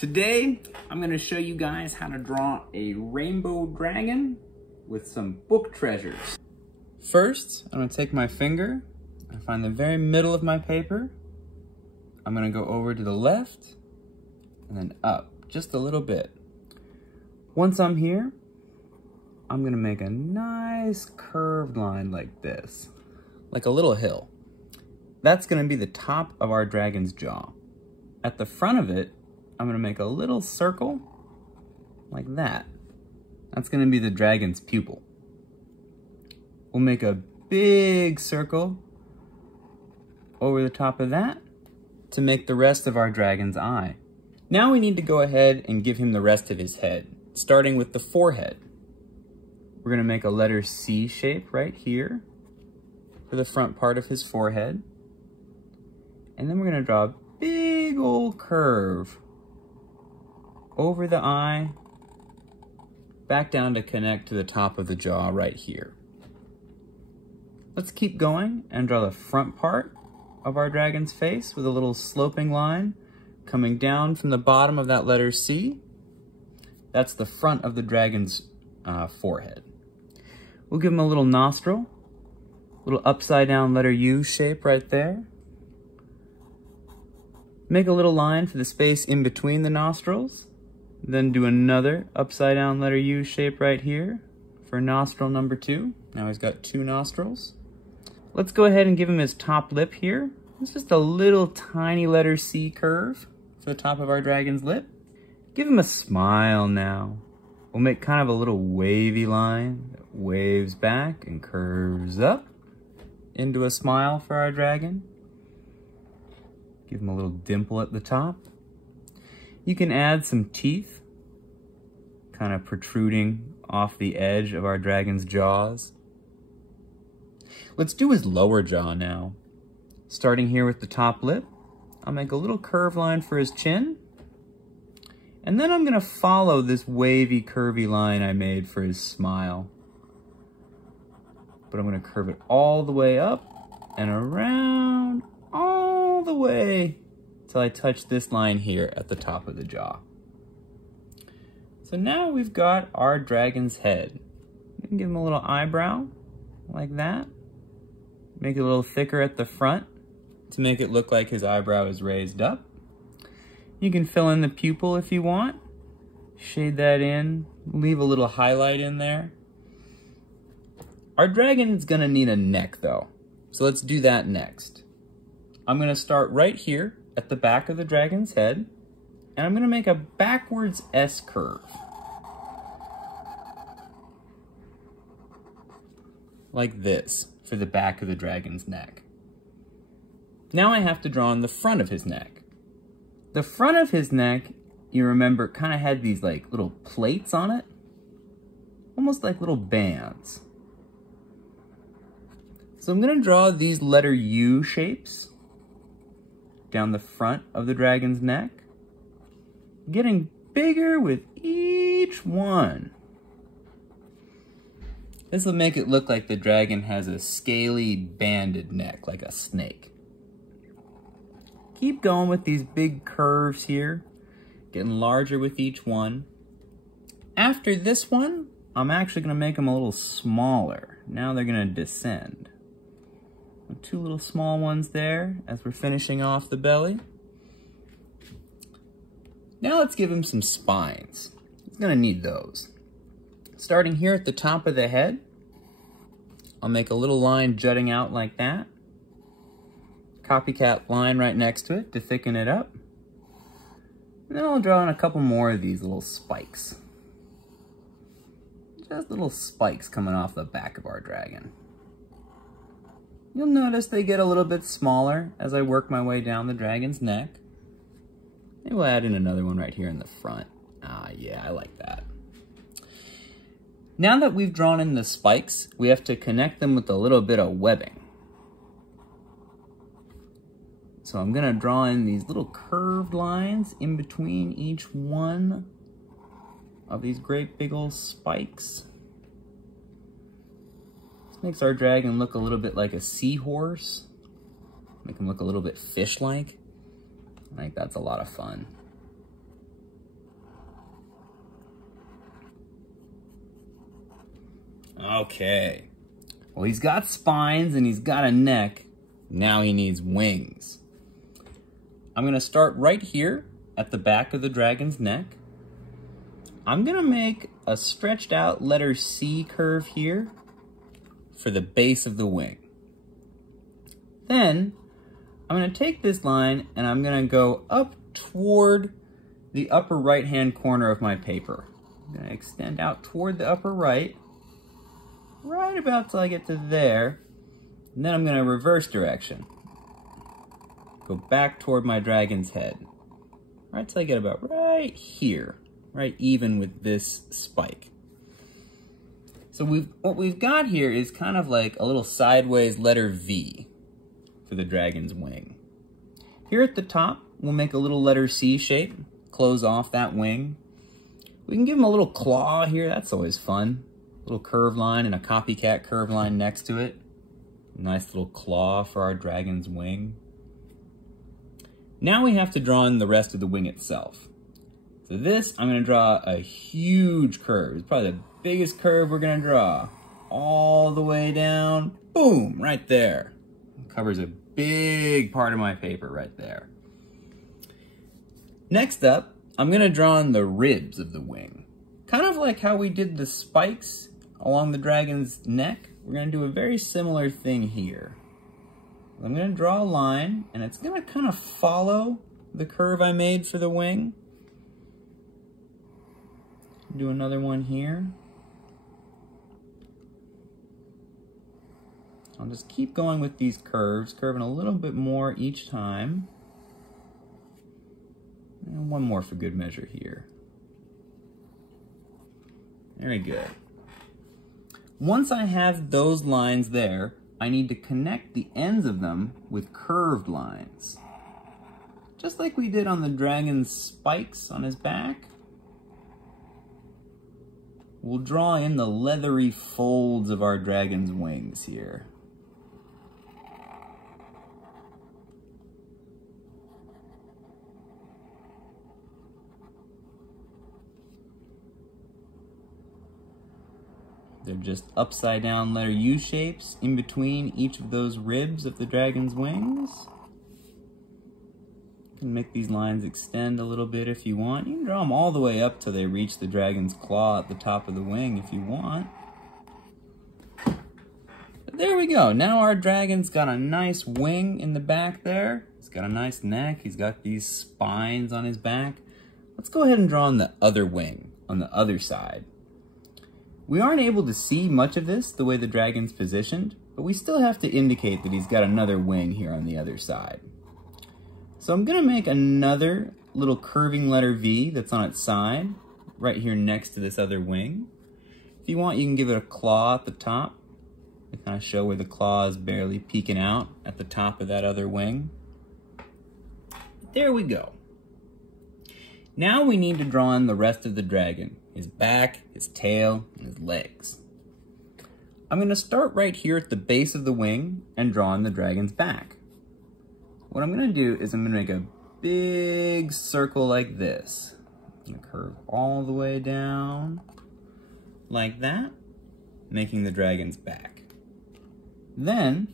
Today, I'm going to show you guys how to draw a rainbow dragon with some book treasures. First, I'm going to take my finger and find the very middle of my paper. I'm going to go over to the left and then up just a little bit. Once I'm here, I'm going to make a nice curved line like this, like a little hill. That's going to be the top of our dragon's jaw. At the front of it, I'm going to make a little circle like that. That's going to be the dragon's pupil. We'll make a big circle over the top of that to make the rest of our dragon's eye. Now we need to go ahead and give him the rest of his head, starting with the forehead. We're going to make a letter C shape right here for the front part of his forehead. And then we're going to draw a big old curve over the eye, back down to connect to the top of the jaw right here. Let's keep going and draw the front part of our dragon's face with a little sloping line coming down from the bottom of that letter C. That's the front of the dragon's forehead. We'll give him a little nostril, little upside down letter U shape right there. Make a little line for the space in between the nostrils. Then do another upside down letter U shape right here for nostril number 2. Now he's got 2 nostrils. Let's go ahead and give him his top lip here. It's just a little tiny letter C curve for the top of our dragon's lip. Give him a smile now. We'll make kind of a little wavy line that waves back and curves up into a smile for our dragon. Give him a little dimple at the top. You can add some teeth, kind of protruding off the edge of our dragon's jaws. Let's do his lower jaw now. Starting here with the top lip, I'll make a little curve line for his chin. And then I'm going to follow this wavy, curvy line I made for his smile. But I'm going to curve it all the way up and around all the way till I touch this line here at the top of the jaw. So now we've got our dragon's head. You can give him a little eyebrow like that. Make it a little thicker at the front to make it look like his eyebrow is raised up. You can fill in the pupil if you want. Shade that in, leave a little highlight in there. Our dragon is gonna need a neck though, so let's do that next. I'm gonna start right here at the back of the dragon's head, and I'm gonna make a backwards S curve. Like this for the back of the dragon's neck. Now I have to draw on the front of his neck. The front of his neck, you remember, kind of had these like little plates on it, almost like little bands. So I'm gonna draw these letter U shapes down the front of the dragon's neck, getting bigger with each one. This will make it look like the dragon has a scaly, banded neck, like a snake. Keep going with these big curves here, getting larger with each one. After this one, I'm actually gonna make them a little smaller. Now they're gonna descend. 2 little small ones there as we're finishing off the belly. Now let's give him some spines. He's gonna need those. Starting here at the top of the head, I'll make a little line jutting out like that. Copycat line right next to it to thicken it up. And then I'll draw in a couple more of these little spikes. Just little spikes coming off the back of our dragon. You'll notice they get a little bit smaller as I work my way down the dragon's neck. Maybe we'll add in another one right here in the front. Ah, yeah, I like that. Now that we've drawn in the spikes, we have to connect them with a little bit of webbing. So I'm gonna draw in these little curved lines in between each one of these great big old spikes. Makes our dragon look a little bit like a seahorse. Make him look a little bit fish-like. I think that's a lot of fun. Okay. Well, he's got spines and he's got a neck. Now he needs wings. I'm gonna start right here at the back of the dragon's neck. I'm gonna make a stretched out letter C curve here for the base of the wing. Then I'm gonna take this line and I'm gonna go up toward the upper right-hand corner of my paper. I'm gonna extend out toward the upper right about till I get to there. And then I'm gonna reverse direction. Go back toward my dragon's head. Right till I get about right here. Right even with this spike. So what we've got here is kind of like a little sideways letter V for the dragon's wing. Here at the top, we'll make a little letter C shape, close off that wing. We can give him a little claw here, that's always fun. A little curved line and a copycat curved line next to it. Nice little claw for our dragon's wing. Now we have to draw in the rest of the wing itself. So this, I'm gonna draw a huge curve. It's probably the biggest curve we're gonna draw. All the way down, boom, right there. It covers a big part of my paper right there. Next up, I'm gonna draw in the ribs of the wing. Kind of like how we did the spikes along the dragon's neck, we're gonna do a very similar thing here. I'm gonna draw a line, and it's gonna kind of follow the curve I made for the wing. Do another one here. I'll just keep going with these curves, curving a little bit more each time. And one more for good measure here. Very good. Once I have those lines there, I need to connect the ends of them with curved lines. Just like we did on the dragon's spikes on his back. We'll draw in the leathery folds of our dragon's wings here. They're just upside down letter U shapes in between each of those ribs of the dragon's wings. You can make these lines extend a little bit if you want. You can draw them all the way up till they reach the dragon's claw at the top of the wing if you want. But there we go. Now our dragon's got a nice wing in the back there. He's got a nice neck. He's got these spines on his back. Let's go ahead and draw on the other wing, on the other side. We aren't able to see much of this the way the dragon's positioned, but we still have to indicate that he's got another wing here on the other side. So I'm gonna make another little curving letter V that's on its side, right here next to this other wing. If you want, you can give it a claw at the top to kind of show where the claw is barely peeking out at the top of that other wing. There we go. Now we need to draw in the rest of the dragon. His back, his tail, and his legs. I'm going to start right here at the base of the wing and draw in the dragon's back. What I'm going to do is I'm going to make a big circle like this. I'm going to curve all the way down like that, making the dragon's back. Then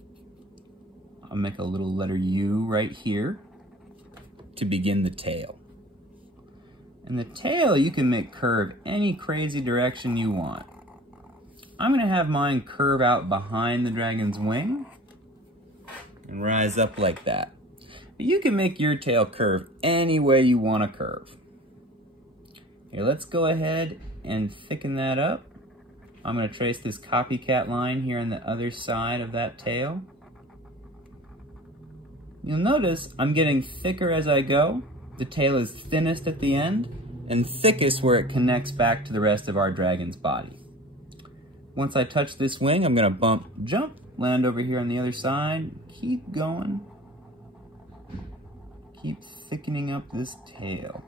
I'll make a little letter U right here to begin the tail. And the tail you can make curve any crazy direction you want. I'm gonna have mine curve out behind the dragon's wing and rise up like that. But you can make your tail curve any way you want to curve. Here, let's go ahead and thicken that up. I'm gonna trace this copycat line here on the other side of that tail. You'll notice I'm getting thicker as I go. The tail is thinnest at the end and thickest where it connects back to the rest of our dragon's body. Once I touch this wing, I'm gonna bump, jump, land over here on the other side, keep going, keep thickening up this tail.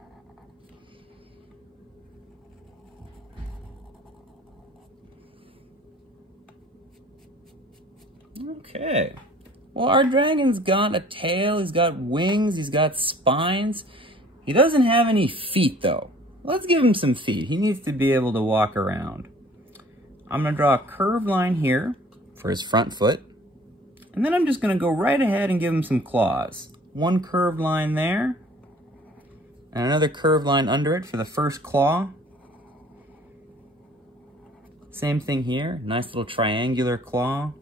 Okay. Well, our dragon's got a tail, he's got wings, he's got spines. He doesn't have any feet though. Let's give him some feet. He needs to be able to walk around. I'm gonna draw a curved line here for his front foot. And then I'm just gonna go right ahead and give him some claws. One curved line there, and another curved line under it for the first claw. Same thing here, nice little triangular claw.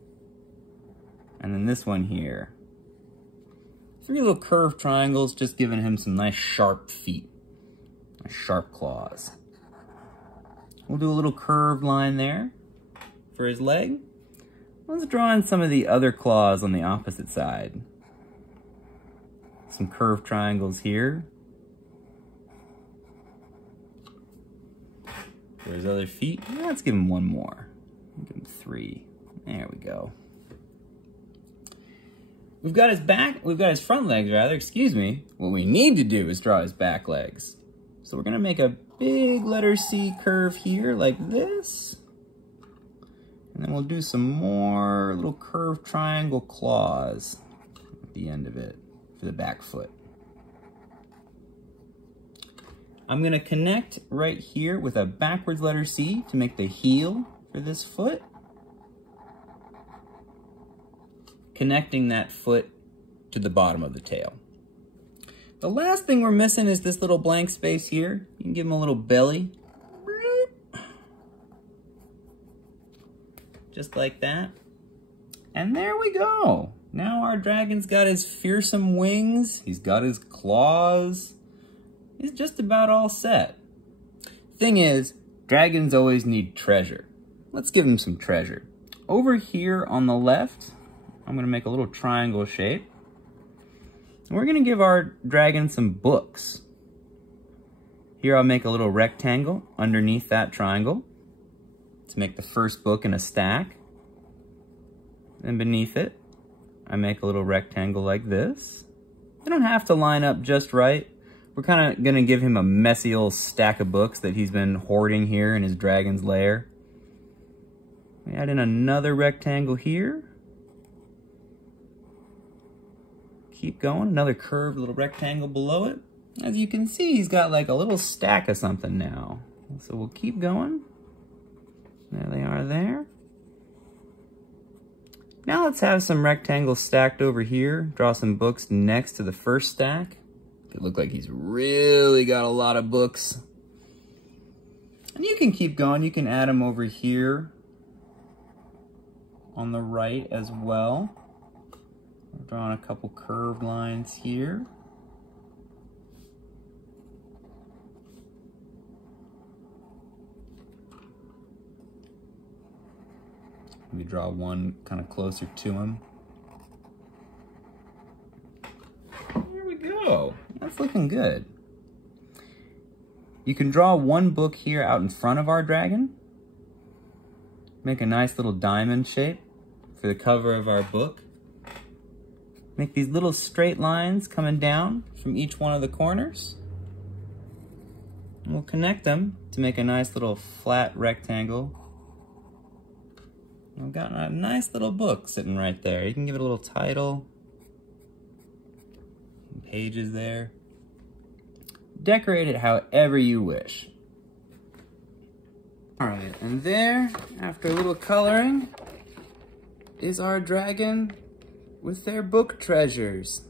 And then this one here. 3 little curved triangles, just giving him some nice sharp feet, nice sharp claws. We'll do a little curved line there for his leg. Let's draw in some of the other claws on the opposite side. Some curved triangles here. For his other feet, let's give him one more. Give him 3. There we go. We've got his front legs rather, excuse me. What we need to do is draw his back legs. So we're gonna make a big letter C curve here like this. And then we'll do some more little curved triangle claws at the end of it for the back foot. I'm gonna connect right here with a backwards letter C to make the heel for this foot. Connecting that foot to the bottom of the tail. The last thing we're missing is this little blank space here. You can give him a little belly. Just like that. And there we go. Now our dragon's got his fearsome wings. He's got his claws. He's just about all set. Thing is, dragons always need treasure. Let's give him some treasure. Over here on the left, I'm gonna make a little triangle shape. And we're gonna give our dragon some books. Here I'll make a little rectangle underneath that triangle to make the first book in a stack. Then beneath it, I make a little rectangle like this. They don't have to line up just right. We're kind of gonna give him a messy old stack of books that he's been hoarding here in his dragon's lair. We add in another rectangle here. Keep going, another curved little rectangle below it. As you can see, he's got like a little stack of something now. So we'll keep going. There they are there. Now let's have some rectangles stacked over here. Draw some books next to the first stack. It look like he's really got a lot of books. And you can keep going. You can add them over here on the right as well. I'm drawing a couple curved lines here. Let me draw one kind of closer to him. There we go. That's looking good. You can draw one book here out in front of our dragon. Make a nice little diamond shape for the cover of our book. Make these little straight lines coming down from each one of the corners. And we'll connect them to make a nice little flat rectangle. We've got a nice little book sitting right there. You can give it a little title. Pages there. Decorate it however you wish. All right, and there, after a little coloring, is our dragon with their book treasures.